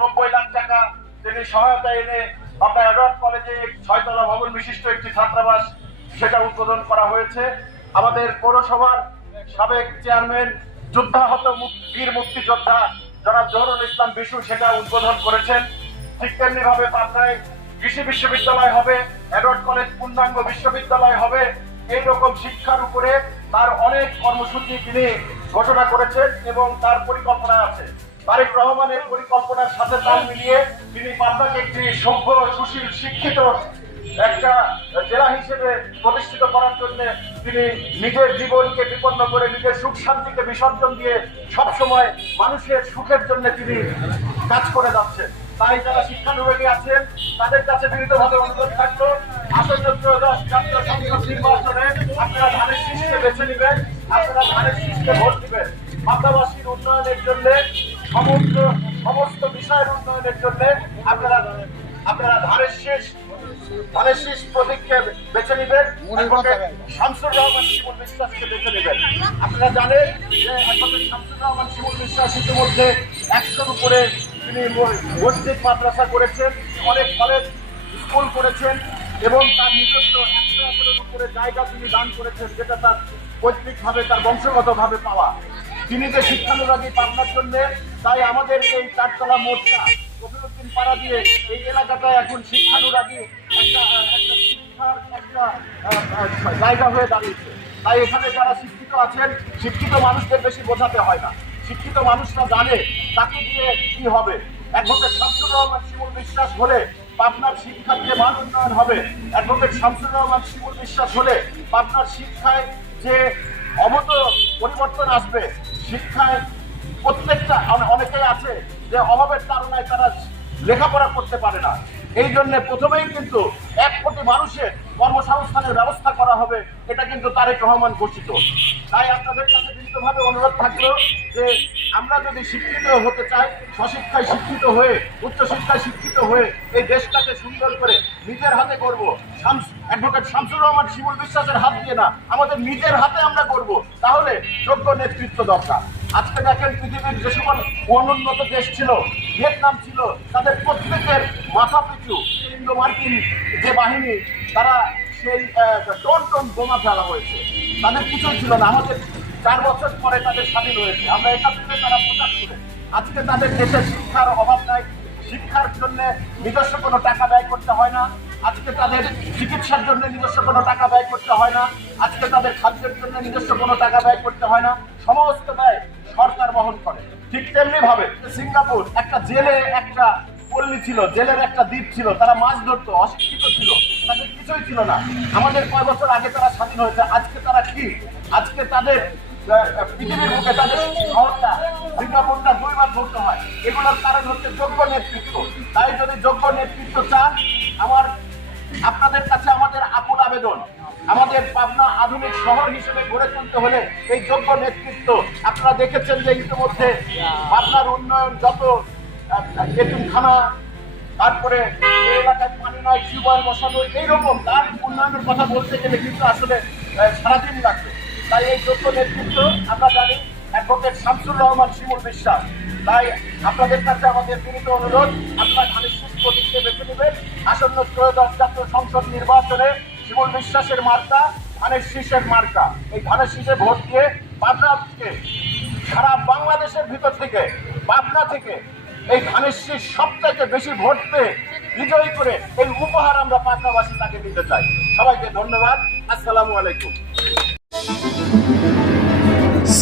নব্বই লাখ টাকা তিনি সহায়তা এনে অ্যাডওয়ার্ড কলেজে ছয়তলা ভবন বিশিষ্ট একটি ছাত্রাবাস সেটা উদ্বোধন করা হয়েছে। আমাদের পৌরসভার সাবেক চেয়ারম্যান, যুদ্ধাহত বীর মুক্তিযোদ্ধা জহরুল ইসলাম বিশু সেটা উদ্বোধন করেছেন। ঠিক তেমনি ভাবে কৃষি বিশ্ববিদ্যালয় হবে, অ্যাডওয়ার্ড কলেজ পূর্ণাঙ্গ বিশ্ববিদ্যালয় হবে। এই রকম শিক্ষার উপরে তার অনেক কর্মসূচি তিনি ঘোষণা করেছেন এবং তার পরিকল্পনা আছে। তারেক রহমানের পরিকল্পনার সাথে তাল মিলিয়ে তিনি পাবনাকে একটি সভ্য, সুশীল, শিক্ষিত একটা জেলা হিসেবে প্রতিষ্ঠিত করার জন্য তিনি নিজের জীবনকে বিপন্ন করে নিজের সুখ শান্তিকে বিসর্জন দিয়ে সবসময় মানুষের সুখের জন্য তিনি কাজ করে যাচ্ছেন। তাই যারা শিক্ষানুরাগী আছেন, তাদের কাছে বিনীতভাবে অনুরোধ থাকল, আসন্ন ত্রয়োদশ জাতীয় সংসদ নির্বাচনে আপনারা ধানের শীষকে বেছে নেবেন, আপনারা ধানের শীষকে ভোট দিবেন। মাতাবাসীর উন্নয়নের জন্য সমস্ত সমস্ত বিষয়ের উন্নয়নের জন্য আপনারা আপনারা ধানের শীষ ধানের শীষ প্রতীককে বেছে নেবেন শামসুর রহমান শিমুল বিশ্বাসকে বেছে নেবেন। আপনারা জানেন যে অ্যাডভোকেট শামসুর রহমান শিমুল বিশ্বাস ইতিমধ্যে একশোর উপরে তিনি মসজিদ মাদ্রাসা করেছেন অনেক কলেজ স্কুল করেছেন এবং তার নিজস্ব একশো একরের উপরে জায়গা তিনি দান করেছেন যেটা তার পৈতৃকভাবে তার বংশগতভাবে পাওয়া। তিনি যে শিক্ষানুরাগী পাবনার জন্য, তাই আমাদের এই চারতলা মোড়টা কফিরুদ্দিন পাড়া দিয়ে এই এলাকাটা এখন শিক্ষানুরাগী একটা একটা একটা জায়গা হয়ে দাঁড়িয়েছে। তাই এখানে যারা শিক্ষিত আছেন, শিক্ষিত মানুষদের বেশি বোঝাতে হয় না। শিক্ষিত মানুষরা জানে তাকে দিয়ে কি হবে। অ্যাডভোকেট শামসুর রহমান শিমুল বিশ্বাস হলে পাবনার শিক্ষার যে মান উন্নয়ন হবে, অ্যাডভোকেট শামসুর রহমান শিমুল বিশ্বাস হলে পাবনার শিক্ষায় যে অমত পরিবর্তন আসবে শিক্ষায় প্রত্যেকটা অনে- অনেকেই আছে যে অভাবের কারণে তারা লেখাপড়া করতে পারে না। এই জন্য প্রথমেই কিন্তু এক কোটি মানুষের কর্মসংস্থানের ব্যবস্থা করা হবে, এটা কিন্তু তারেক রহমান ঘোষিত। তাই আপনাদের কাছে বিনীতভাবে অনুরোধ থাকল যে আমরা যদি শিক্ষিত হতে চাই, স্বশিক্ষায় শিক্ষিত হয়ে, উচ্চশিক্ষায় শিক্ষিত হয়ে এই দেশটাকে সুন্দর করে নিজের হাতে করব। অ্যাডভোকেট শামসুর রহমান শিমুল বিশ্বাসের হাত দিয়ে না, আমাদের নিজের হাতে আমরা করব। তাহলে যোগ্য নেতৃত্ব দরকার। আজকে দেখেন পৃথিবীর যে সকল অনুন্নত দেশ ছিল, ভিয়েতনাম ছিল, তাদের প্রত্যেকের মাথা পিছু ইন্দো মার্কিন যে বাহিনী, তারা সেই টন টন বোমা ফেলা হয়েছে। তাদের কিছুই ছিল না, আমাদের চার বছর পরে তাদের স্বাধীন হয়েছে। আমরা একাত্তরে তারা প্রচার করে আজকে তাদের দেশের শিক্ষার অভাব নাই। শিক্ষার জন্য নিজস্ব কোনো টাকা ব্যয় করতে হয় না। আজকে তাদের চিকিৎসার জন্য নিজস্ব কোনো টাকা ব্যয় করতে হয় না। আজকে তাদের খাদ্যের জন্য নিজস্ব কোনো টাকা ব্যয় করতে হয় না। সমস্ত ব্যয় সরকার বহন করে। ঠিক তেমনি ভাবে সিঙ্গাপুর একটা জেলে একটা পল্লী ছিল, জেলের একটা দ্বীপ ছিল। তারা মাছ ধরতো, অশিক্ষিত ছিল। তাদের কিছুই ছিল না। আমাদের কয় বছর আগে তারা স্বাধীন হয়েছে। আজকে তারা কি? আজকে তাদের পৃথিবীর তাদের শহরটা হয় এগুলোর কারণ হচ্ছে যোগ্য নেতৃত্ব তাই যদি যোগ্য নেতৃত্ব চান আমার আপনাদের কাছে আমাদের আকুল আবেদন আমাদের পাবনা আধুনিক শহর হিসেবে গড়ে তুলতে হলে এই যোগ্য নেতৃত্ব আপনারা দেখেছেন যে ইতিমধ্যে পাবনার উন্নয়ন যত এতিমখানা তারপরে এলাকায় পানি নয় টিউবওয়েল বসানো এইরকম তার উন্নয়নের কথা বলতে গেলে কিন্তু আসলে সারাদিন লাগবে। তাই এই যোগ্য নেতৃত্ব আমরা জানি অ্যাডভোকেট শামসুর রহমান, শিমুল বিশ্বাস। তাই আপনাদের কাছে আমাদের বিনীত অনুরোধ, আপনারা ধানের শীষ প্রতীককে বেছে নেবেন। আসন্ন ত্রয়োদশ জাতীয় সংসদ নির্বাচনে শিমুল বিশ্বাসের মার্কা, ধানের শীষের মার্কা। এই ধানের শীষে ভোট দিয়ে পাবনাকে সারা বাংলাদেশের ভিতর থেকে, পাবনা থেকে এই ধানের শীষ সবথেকে বেশি ভোট পেয়ে বিজয়ী করে এই উপহার আমরা পাবনাবাসী তাকে দিতে চাই। সবাইকে ধন্যবাদ। আসসালামু আলাইকুম।